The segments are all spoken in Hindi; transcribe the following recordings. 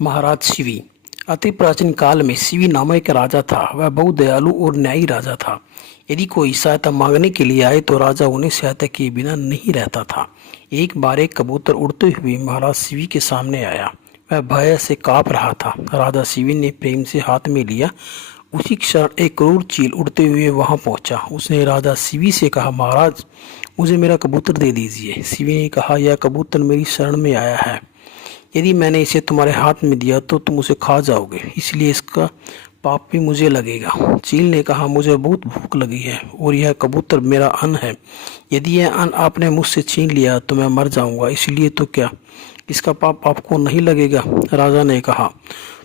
महाराज शिवी। अति प्राचीन काल में शिवी नामक एक राजा था। वह बहुत दयालु और न्यायी राजा था। यदि कोई सहायता मांगने के लिए आए तो राजा उन्हें सहायता किए बिना नहीं रहता था। एक बार एक कबूतर उड़ते हुए महाराज शिवी के सामने आया। वह भय से कांप रहा था। राजा शिवी ने प्रेम से हाथ में लिया। उसी क्षण एक क्रूर चील उड़ते हुए वहां पहुंचा। उसने राजा शिवी से कहा, महाराज मुझे मेरा कबूतर दे दीजिए। शिवी ने कहा, यह कबूतर मेरी शरण में आया है। यदि मैंने इसे तुम्हारे हाथ में दिया तो तुम उसे खा जाओगे, इसलिए इसका पाप भी मुझे लगेगा। चील ने कहा, मुझे बहुत भूख लगी है और यह कबूतर मेरा अन्न है। यदि यह अन्न आपने मुझसे छीन लिया तो मैं मर जाऊंगा, इसलिए तो क्या इसका पाप आपको नहीं लगेगा? राजा ने कहा,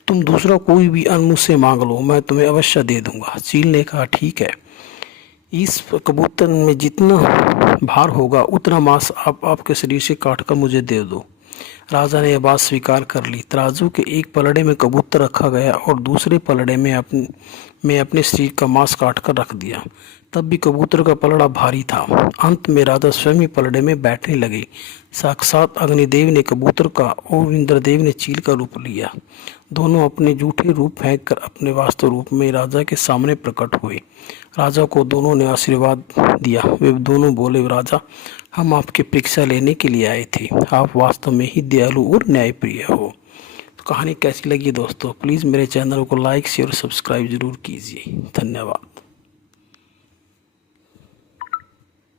तुम दूसरा कोई भी अन्न मुझसे मांग लो, मैं तुम्हें अवश्य दे दूंगा। चील ने कहा, ठीक है, इस कबूतर में जितना भार होगा उतना मांस आप आपके शरीर से काटकर मुझे दे दो। राजा ने यह बात स्वीकार कर ली। तराजू के एक पलड़े में कबूतर रखा गया और दूसरे पलड़े में अपने शरीर का मांस काट कर रख दिया। तब भी कबूतर का पलड़ा भारी था। अंत में राजा स्वयं ही पलड़े में बैठने लगे। साक्षात अग्निदेव ने कबूतर का और इंद्रदेव ने चील का रूप लिया। दोनों अपने झूठे रूप फेंक कर अपने वास्तव रूप में राजा के सामने प्रकट हुए। राजा को दोनों ने आशीर्वाद दिया। वे दोनों बोले, राजा हम आपकी परीक्षा लेने के लिए आए थे। आप वास्तव में ही दयालु और न्यायप्रिय हो। तो कहानी कैसी लगी दोस्तों? प्लीज़ मेरे चैनल को लाइक शेयर और सब्सक्राइब जरूर कीजिए। धन्यवाद।